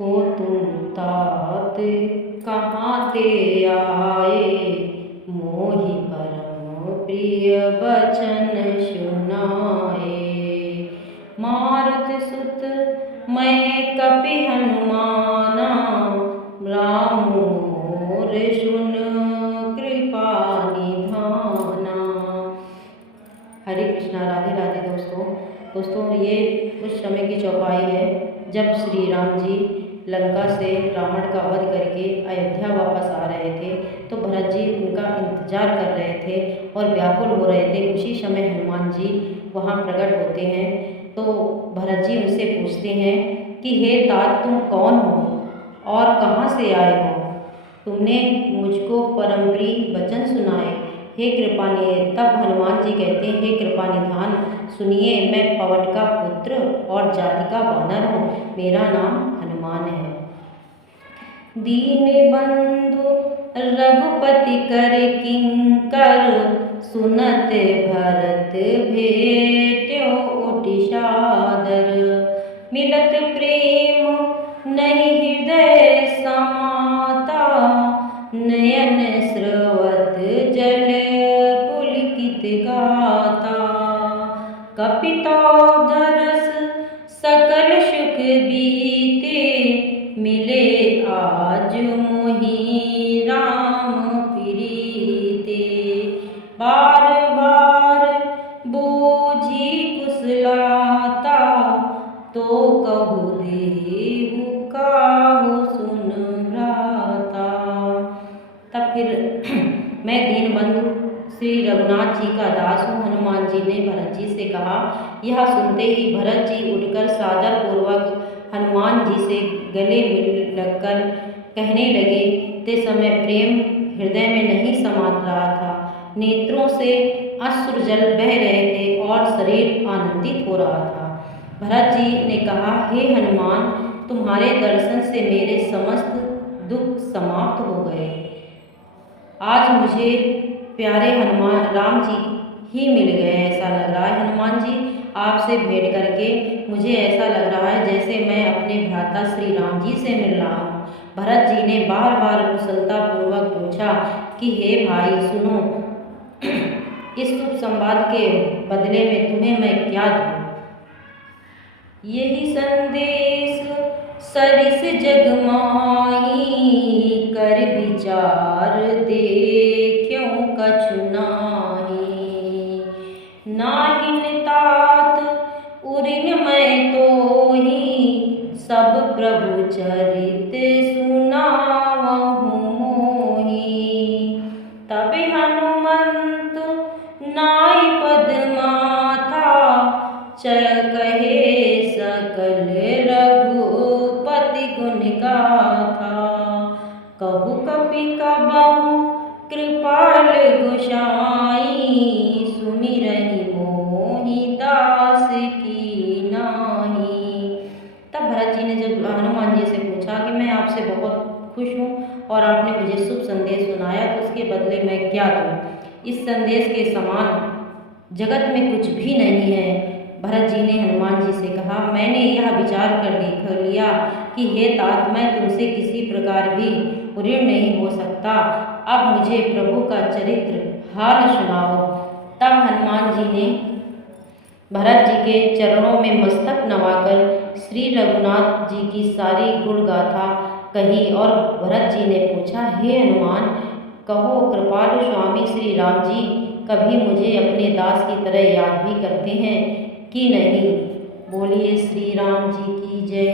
को तुम तात कहाँ ते आए, मोहि परम प्रिय बचन सुनाए। मारुत सुत मैं कपि हनुमाना, राम मोर सुन कृपा निधाना। हरे कृष्णा, राधे राधे। दोस्तों ये उस समय की चौपाई है जब श्री राम जी लंका से रावण का वध करके अयोध्या वापस आ रहे थे, तो भरत जी उनका इंतजार कर रहे थे और व्याकुल हो रहे थे। उसी समय हनुमान जी वहाँ प्रकट होते हैं। तो भरत जी उनसे पूछते हैं कि हे तात, तुम कौन हो और कहाँ से आए हो? तुमने मुझको परम प्रिय वचन सुनाए, हे कृपानिधि। तब हनुमान जी कहते हैं, हे कृपानिधान, सुनिए, मैं पवन का पुत्र और जाति का वानर हूँ, मेरा नाम हनुमान है। दीन बंधु रघुपति कर किंकर, सुनत भरत भेट्यो उठि सादर। मिलत प्रेम नहीं हृदय समाता, नयन स्रवत जल पुलकित गाता। कपितौधरस सकल सुख बीते, मिले आज मोहि राम प्रीते। बार बार बूझी कुशलाता, तो कहु देहु काहु सुन भ्राता। तब फिर मैं दीनबंधु श्री रघुनाथ जी का दास हूँ, हनुमान जी ने भरत जी से कहा। यह सुनते ही भरत जी उठकर सादर पूर्वक हनुमान जी से गले मिल लगकर कहने लगे। ते समय प्रेम हृदय में नहीं समात रहा था, नेत्रों से अश्रु जल बह रहे थे और शरीर आनंदित हो रहा था। भरत जी ने कहा, हे हनुमान, तुम्हारे दर्शन से मेरे समस्त दुख समाप्त हो गए। आज मुझे प्यारे हनुमान राम जी ही मिल गए, ऐसा लग रहा है। हनुमान जी, आपसे भेंट करके मुझे ऐसा लग रहा है जैसे मैं अपने भ्राता श्री राम जी से मिल रहा हूँ। भरत जी ने बार बार कुशलता पूर्वक पूछा कि हे भाई सुनो, इस शुभ संवाद के बदले में तुम्हें मैं क्या दूँ? यही संदेश सरिस जग माही, कर विचार देखियो कछु नाही। नाहिन तात उरिन मैं तोहि, सब प्रभु चरित सुनावहु मोहि। तबे हनुमंत नाई पद माथा, कहे सकल रघुपति गुण गाथा। कहु कपि कबहु कृपाल गोसाई, सुमिरहि मोहि दास की नाहि। तब भरत जी ने जब हनुमान जी से पूछा कि मैं आपसे बहुत खुश हूँ और आपने मुझे शुभ संदेश सुनाया, तो उसके बदले मैं क्या दूँ? इस संदेश के समान जगत में कुछ भी नहीं है। भरत जी ने हनुमान जी से कहा, मैंने यह विचार कर देख लिया कि हे तात, मैं तुमसे किसी प्रकार भी ऋण नहीं हो सकता। अब मुझे प्रभु का चरित्र हाल सुनाओ। तब हनुमान जी ने भरत जी के चरणों में मस्तक नवाकर श्री रघुनाथ जी की सारी गुण गाथा कही और भरत जी ने पूछा, हे हनुमान, कहो कृपालु स्वामी श्री राम जी कभी मुझे अपने दास की तरह याद भी करते हैं कि नहीं? बोलिए श्री राम जी की जय।